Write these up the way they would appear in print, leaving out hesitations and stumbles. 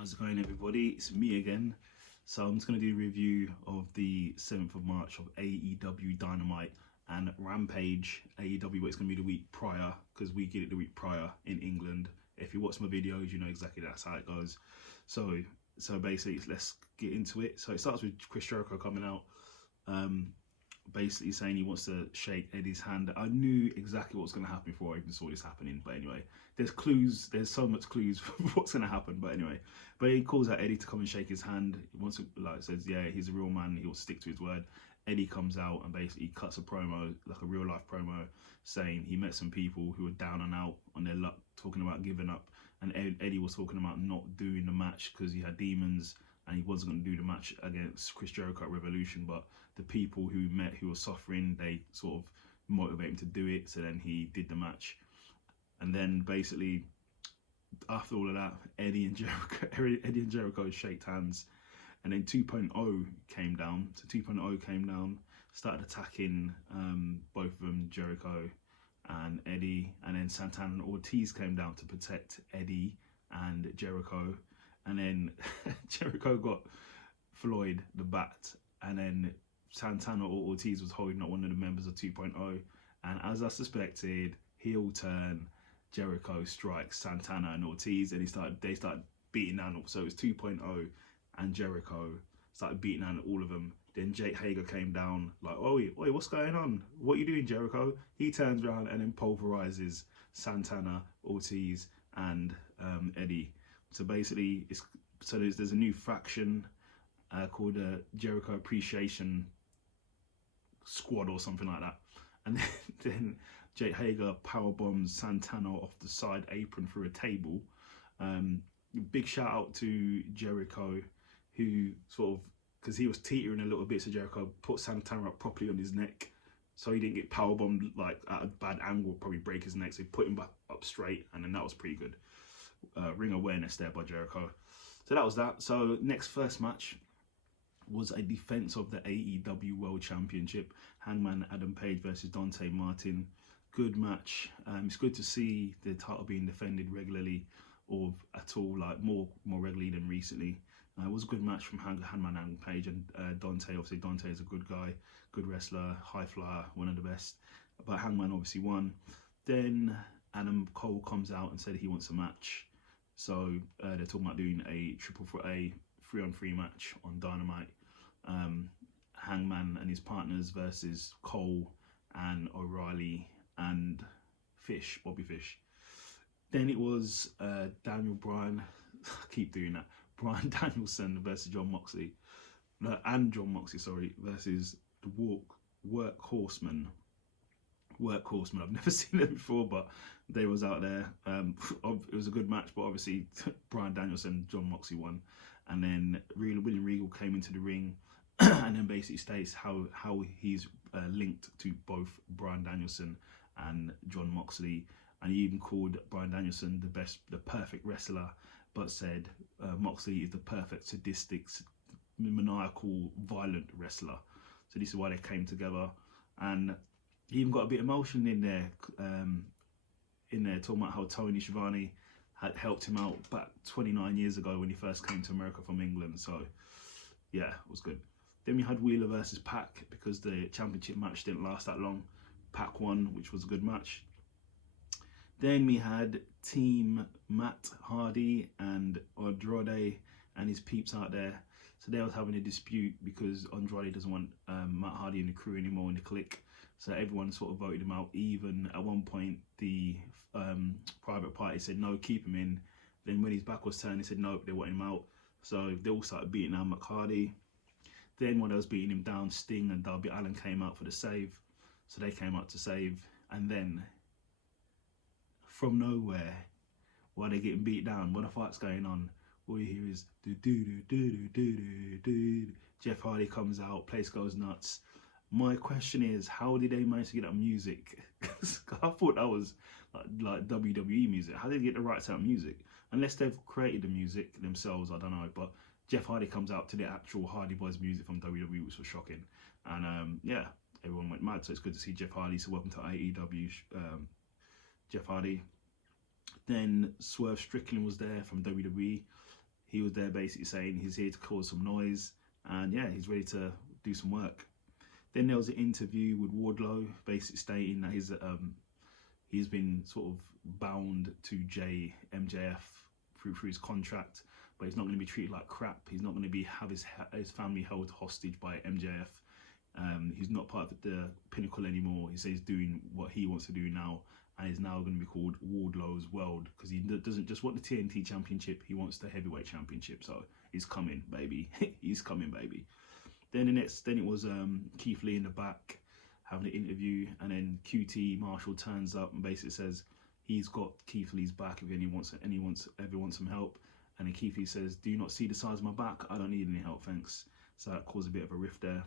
How's it going, everybody? It's me again. So I'm just going to do a review of the 7th of March of AEW Dynamite and Rampage. AEW, it's going to be the week prior, because we get it the week prior in England. If you watch my videos, you know exactly that's how it goes. So basically, let's get into it. So it starts with Chris Jericho coming out, basically saying he wants to shake Eddie's hand. I knew exactly what was going to happen before I even saw this happening. But anyway, there's clues. There's so much clues for what's going to happen. But anyway, he calls out Eddie to come and shake his hand. He wants to, like, says, yeah, he's a real man. He'll stick to his word. Eddie comes out and basically cuts a promo, like a real life promo, saying he met some people who were down and out on their luck, talking about giving up. And Eddie was talking about not doing the match because he had demons and he wasn't going to do the match against Chris Jericho at Revolution. But the people who met, who were suffering, they sort of motivate him to do it. So then he did the match. And then basically, after all of that, Eddie and Jericho shaked hands. And then 2.0 came down. So 2.0 came down, started attacking both of them, Jericho and Eddie. And then Santana and Ortiz came down to protect Eddie and Jericho. And then Jericho got Floyd the bat. And then Santana or Ortiz was holding up one of the members of 2.0. And as I suspected, heel turn, Jericho strikes Santana and Ortiz, and they started beating down. So it was 2.0 and Jericho started beating down all of them. Then Jake Hager came down like, oi, what's going on? What are you doing, Jericho? He turns around and then pulverizes Santana, Ortiz, and Eddie. So basically, there's a new faction called Jericho Appreciation Squad or something like that. And then Jake Hager powerbombs Santana off the side apron through a table. Big shout out to Jericho, who sort of, because he was teetering a little bit, so Jericho put Santana up properly on his neck, so he didn't get powerbombed like at a bad angle, probably break his neck. So he put him back up straight, and then that was pretty good. Ring awareness there by Jericho. So that was that. So next first match was a defense of the AEW World Championship. Hangman Adam Page versus Dante Martin. Good match. It's good to see the title being defended regularly, or at all, like more regularly than recently. It was a good match from Hangman Adam Page and Dante. Obviously, Dante is a good guy, good wrestler, high flyer, one of the best. But Hangman obviously won. Then Adam Cole comes out and said he wants a match. So they're talking about doing a 3-on-3 match on Dynamite. Hangman and his partners versus Cole and O'Reilly and Bobby Fish. Then it was Daniel Bryan, I keep doing that, Bryan Danielson versus John Moxley, versus the Workhorsemen. I've never seen them before, but they was out there. It was a good match, but obviously Bryan Danielson, John Moxley won. And then William Regal came into the ring and then basically states how he's linked to both Bryan Danielson and John Moxley. And he even called Bryan Danielson the perfect wrestler, but said Moxley is the perfect sadistic, maniacal, violent wrestler. So this is why they came together. And he even got a bit emotional in there, talking about how Tony Schiavone had helped him out back 29 years ago when he first came to America from England. So yeah, it was good. Then we had Wheeler versus Pac, because the championship match didn't last that long. Pac won, which was a good match. Then we had Team Matt Hardy and Andrade and his peeps out there. So they was having a dispute because Andrade doesn't want Matt Hardy in the crew anymore, in the clique. So everyone sort of voted him out. Even at one point, the private party said, no, keep him in. Then when his back was turned, he said, no, they want him out. So they all started beating down Matt Hardy. Then when they was beating him down, Sting and Darby Allin came out for the save. So they came out to save. And then, from nowhere, while they're getting beat down, when the fight's going on, all you hear is do do do do do do do. Jeff Hardy comes out, place goes nuts. My question is, how did they manage to get that music? I thought that was like WWE music. How did they get the rights to that music? Unless they've created the music themselves, I don't know. But Jeff Hardy comes out to the actual Hardy Boys music from WWE, which was shocking. And yeah, everyone went mad. So it's good to see Jeff Hardy. So welcome to AEW, Jeff Hardy. Then Swerve Strickland was there from WWE. he was there basically saying he's here to cause some noise, and yeah, he's ready to do some work. Then there was an interview with Wardlow, basically stating that he's been sort of bound to MJF through his contract, but he's not going to be treated like crap. He's not going to have his family held hostage by MJF. He's not part of the Pinnacle anymore. He says he's doing what he wants to do now, and he's now going to be called Wardlow's World, because he doesn't just want the TNT Championship, he wants the Heavyweight Championship. So he's coming, baby. He's coming, baby. Then it was Keith Lee in the back having an interview, and then QT Marshall turns up and basically says he's got Keith Lee's back if ever wants some help. And then Keith Lee says, "Do you not see the size of my back? I don't need any help, thanks." So that caused a bit of a rift there.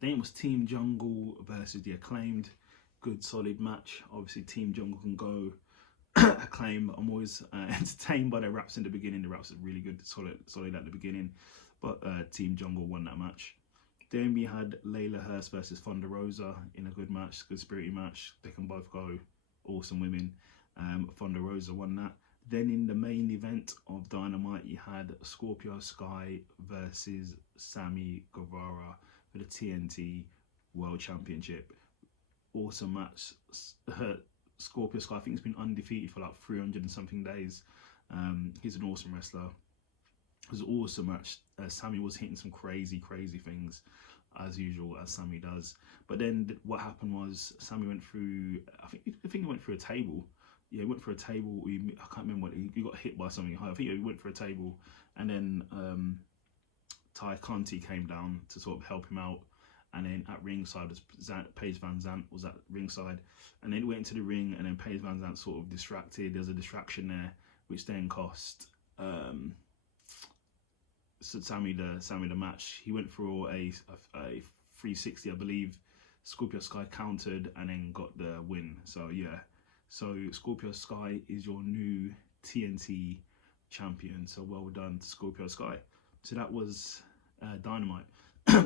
Then it was Team Jungle versus the Acclaimed. Good solid match. Obviously Team Jungle can go. Acclaim, I'm always entertained by their raps in the beginning. The raps are really good, solid at the beginning. But Team Jungle won that match. Then we had Layla Hurst versus Thunder Rosa in a good match, good spirited match. They can both go, awesome women. Thunder Rosa won that. Then in the main event of Dynamite, you had Scorpio Sky versus Sammy Guevara for the TNT World Championship. Awesome match. Scorpio Sky, I think, he's been undefeated for like 300 and something days. He's an awesome wrestler. It was an awesome match. Sammy was hitting some crazy things, as usual, as Sammy does. But then what happened was Sammy went through, I think he went through a table. Yeah, he went for a table. I can't remember what, he got hit by something high. I think he went for a table, and then Ty Conti came down to sort of help him out. And then at ringside, Paige Van Zandt was at ringside, and then he went into the ring, and then Paige Van Zandt sort of distracted. There's a distraction there, which then cost Sammy the match. He went for a 360, I believe. Scorpio Sky countered and then got the win. So yeah, so Scorpio Sky is your new TNT champion. So well done to Scorpio Sky. So that was Dynamite.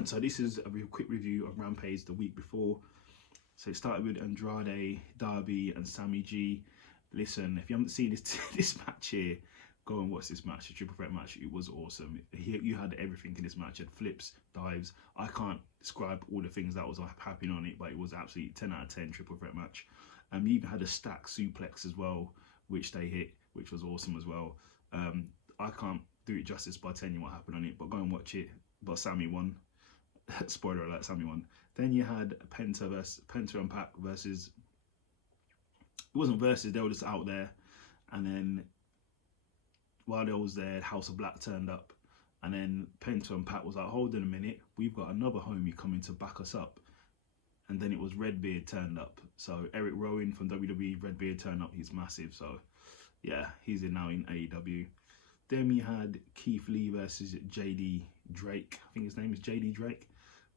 So this is a real quick review of Rampage the week before. So it started with Andrade, Darby and Sammy G. Listen, if you haven't seen this match here, go and watch this match, the triple threat match. It was awesome. You had everything in this match. You had flips, dives. I can't describe all the things that was happening on it, but it was absolutely 10 out of 10 triple threat match. You even had a stack suplex as well, which they hit, which was awesome as well. I can't do it justice by telling you what happened on it, but go and watch it. But Sammy won. Spoiler alert, Sammy won. Then you had Penta and Pac versus, it wasn't versus, they were just out there. And then while they was there, House of Black turned up, and then Penta and Pac was like, hold on a minute, we've got another homie coming to back us up. And then it was Redbeard turned up. So Eric Rowan from WWE, Redbeard turned up. He's massive. So yeah, he's now in AEW. Then we had Keith Lee versus JD Drake. I think his name is JD Drake.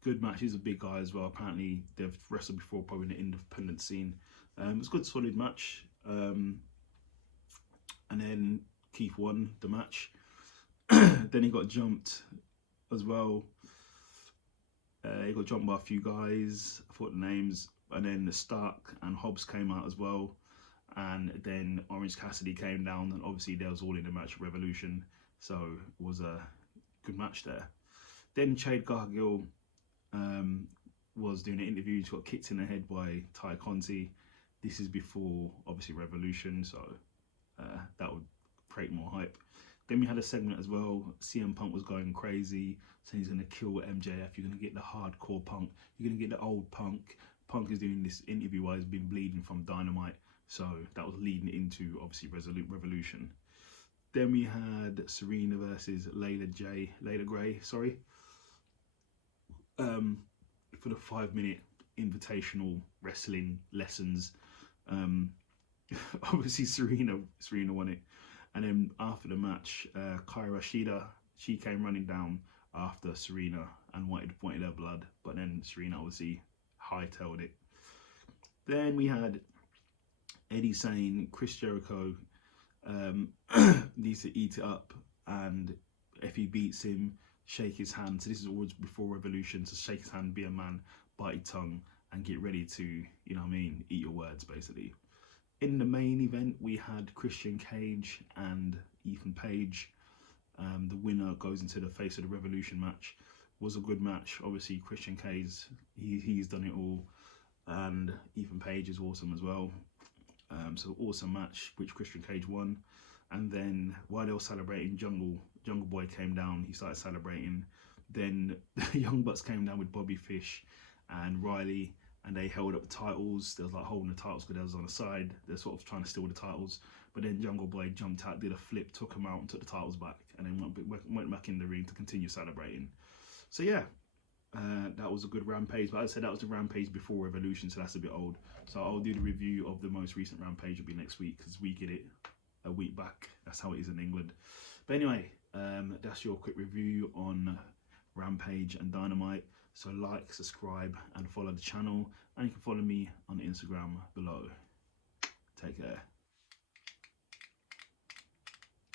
Good match. He's a big guy as well. Apparently they've wrestled before, probably in the independent scene. It was a good, solid match. And then Keith won the match. Then he got jumped as well. He got jumped by a few guys. I forgot the names. And then Stark and Hobbs came out as well. And then Orange Cassidy came down, and obviously they was all in the match Revolution. So it was a good match there. Then Jade Cargill was doing an interview. She got kicked in the head by Ty Conti. This is before, obviously, Revolution, so that would create more hype. Then we had a segment as well. CM Punk was going crazy, saying he's going to kill MJF. You're going to get the hardcore Punk. You're going to get the old Punk. Punk is doing this interview while he's been bleeding from Dynamite. So that was leading into, obviously, Revolution. Then we had Serena versus Layla Gray, sorry. For the 5-minute invitational wrestling lessons. Obviously Serena won it. And then after the match, Kairi Shida, she came running down after Serena and wanted her blood. But then Serena obviously hightailed it. Then we had Eddie saying Chris Jericho needs to eat it up, and if he beats him, shake his hand. So this is always before Revolution, to shake his hand, be a man, bite your tongue, and get ready to, you know what I mean, eat your words, basically. In the main event, we had Christian Cage and Ethan Page. The winner goes into the Face of the Revolution match. Was a good match. Obviously, Christian Cage, he's done it all, and Ethan Page is awesome as well. So awesome match, which Christian Cage won. And then while they were celebrating, Jungle Boy came down. He started celebrating. Then the Young Bucks came down with Bobby Fish and Riley, and they held up the titles. They was like holding the titles because they was on the side. They're sort of trying to steal the titles. But then Jungle Boy jumped out, did a flip, took them out, and took the titles back, and then went back in the ring to continue celebrating. So yeah, that was a good Rampage. But as I said, that was the Rampage before Revolution, so that's a bit old. So I'll do the review of the most recent Rampage. Will be next week because we get it a week back. That's how it is in England. But anyway, that's your quick review on Rampage and Dynamite. So like, subscribe, and follow the channel. And you can follow me on Instagram below. Take care.